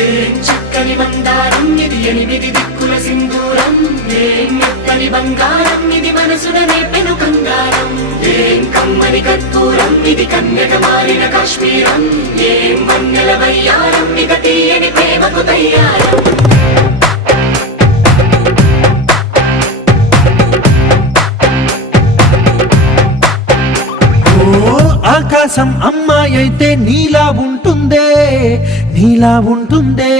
ఏం చక్కని మందారం ఇది ఎనిమిది దిక్కుల సింధూరం ఏం మెత్తని బంగారం ఇది మనసున నేపెను కంగారం ఏం కమ్మని కర్పూరం ఇది కన్యక మారిన కాశ్మీరం ఏం వన్నెల వయ్యారం ఇక తీయని ప్రేమకు తయ్యారం ఆకాశం అమ్మాయి అయితే నీలా ఉంటుందే నీలా ఉంటుందే